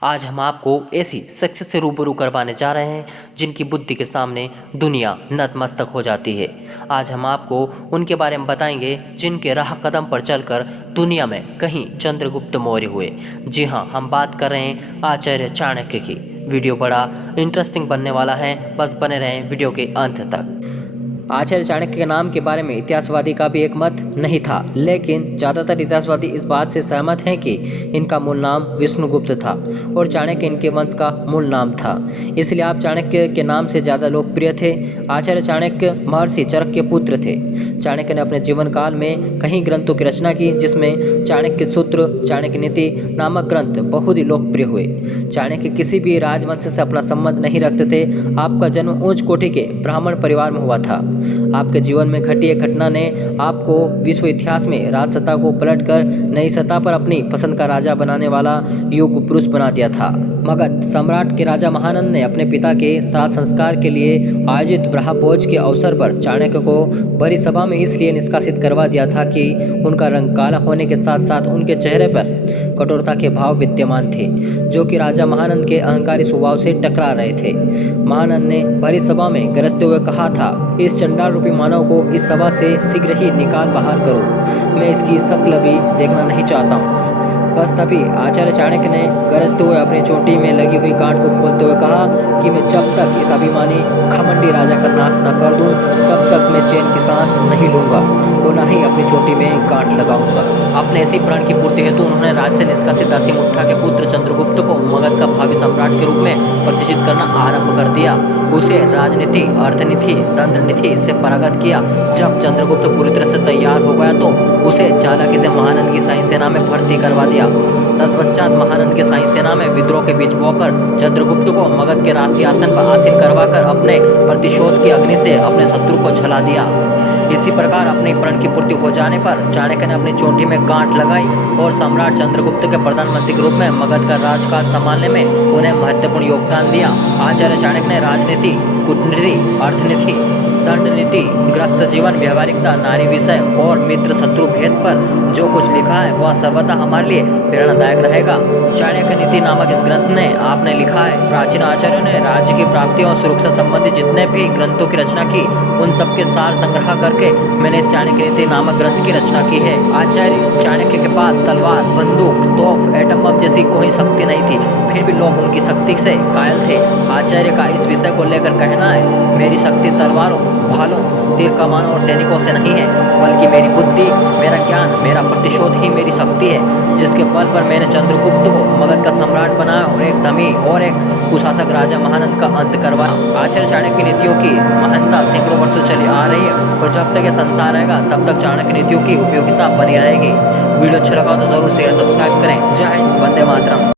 आज हम आपको ऐसी शख्सियत से रूबरू करवाने जा रहे हैं जिनकी बुद्धि के सामने दुनिया नतमस्तक हो जाती है। आज हम आपको उनके बारे में बताएंगे जिनके राह कदम पर चलकर दुनिया में कहीं चंद्रगुप्त मौर्य हुए। जी हाँ, हम बात कर रहे हैं आचार्य चाणक्य की। वीडियो बड़ा इंटरेस्टिंग बनने वाला है, बस बने रहें वीडियो के अंत तक। आचार्य चाणक्य के नाम के बारे में इतिहासवादी का भी एक मत नहीं था, लेकिन ज़्यादातर इतिहासवादी इस बात से सहमत हैं कि इनका मूल नाम विष्णुगुप्त था और चाणक्य इनके वंश का मूल नाम था, इसलिए आप चाणक्य के नाम से ज़्यादा लोकप्रिय थे। आचार्य चाणक्य महर्षि चरक के पुत्र थे। चाणक्य ने अपने जीवन काल में कई ग्रंथों की रचना की, जिसमें चाणक्य सूत्र, चाणक्य नीति नामक ग्रंथ बहुत ही लोकप्रिय हुए। चाणक्य किसी भी राजवंश से अपना संबंध नहीं रखते थे। आपका जन्म उच्च कोटि के ब्राह्मण परिवार में हुआ था। आपके जीवन में घटी एक घटना ने आपको विश्व इतिहास में राजसत्ता को पलटकर नई सत्ता पर अपनी पसंद का राजा बनाने वाला युग पुरुष बना दिया था। मगध सम्राट के राजा महानंद ने अपने पिता के श्राद्ध संस्कार के लिए आयोजित ब्रह्मभोज के अवसर पर चाणक्य को बड़ी सभा में इसलिए निष्कासित करवा दिया था कि उनका रंग काला होने के साथ साथ उनके चेहरे पर कठोरता के भाव विद्यमान थे, जो कि राजा महानंद के अहंकारी स्वभाव से टकरा रहे थे। महानंद ने भरी सभा में गरजते हुए कहा था, इस चंडाल रूपी मानव को इस सभा से शीघ्र ही निकाल बाहर करो। मैं इसकी शक्ल भी देखना नहीं चाहता हूँ। बस तभी आचार्य चाणक्य ने गरजते हुए अपनी चोटी में लगी हुई गांठ को खोलते हुए कहा कि मैं जब तक इस अभिमानी खमंडी राजा का नाश न कर दूं, तब तक मैं चैन की सांस नहीं लूंगा और न ही अपनी चोटी में गांठ लगाऊंगा। अपने इसी प्रण की पूर्ति हेतु उन्होंने राज्य से निष्कासित दासी मुट्ठा के पुत्र चंद्रगुप्त को मगध का भावी सम्राट के रूप में प्रतिष्ठित करना आरंभ कर दिया। उसे राजनीति, अर्थनीति, दंड नीति से परागत किया। जब चंद्रगुप्त पूरी तरह से तैयार हो गया तो उसे चालाकी से महानंद की साई सेना में भर्ती करवा दिया। तत्पश्चात महानंद के साई सेना में विद्रोह के बीच होकर चंद्रगुप्त को मगध के राज सिंहासन पर आसीन करवाकर अपने प्रतिशोध की अग्नि से अपने शत्रु को जला दिया। इसी प्रकार अपने प्रण की पूर्ति हो जाने पर चाणक्य ने अपनी चोटी में गांठ लगाई और सम्राट चंद्रगुप्त के प्रधानमंत्री के रूप में मगध का राजकाज संभालने में उन्हें महत्वपूर्ण योगदान दिया। आचार्य चाणक्य ने राजनीति, कूटनीति, अर्थनीति, दंड नीति, ग्रस्त जीवन, व्यवहारिकता, नारी विषय और मित्र शत्रु भेद पर जो कुछ लिखा है वह सर्वथा हमारे लिए प्रेरणादायक रहेगा। चाणक्य नीति नामक इस ग्रंथ में आपने लिखा है, प्राचीन आचार्यों ने राज्य की प्राप्ति और सुरक्षा संबंधी जितने भी ग्रंथों की रचना की, उन सबके सार संग्रह करके मैंने इस चाणक्य नीति नामक ग्रंथ की रचना की है। आचार्य चाणक्य के पास तलवार, बंदूक, तोफ, एटम बम जैसी कोई शक्ति नहीं थी, फिर भी लोग उनकी शक्ति से कायल थे। आचार्य का इस विषय को लेकर कहना है, मेरी शक्ति तलवारों, भालों, तीर कमानों और सैनिकों से नहीं है, बल्कि मेरी बुद्धि, मेरा ज्ञान, मेरा प्रतिशोध ही मेरी शक्ति है, जिसके बल पर मैंने चंद्रगुप्त को मगध का सम्राट बनाया और एक धमी और एक कुशासक राजा महानंद का अंत करवाया। आचार्य चाणक्य की नीतियों की महानता सैकड़ों वर्षों चली आ रही है और जब तक यह संसार रहेगा तब तक चाणक्य नीतियों की उपयोगिता बनी रहेगी। वीडियो अच्छा लगा तो जरूर शेयर, सब्सक्राइब करें। जय हिंद, वंदे मातरम।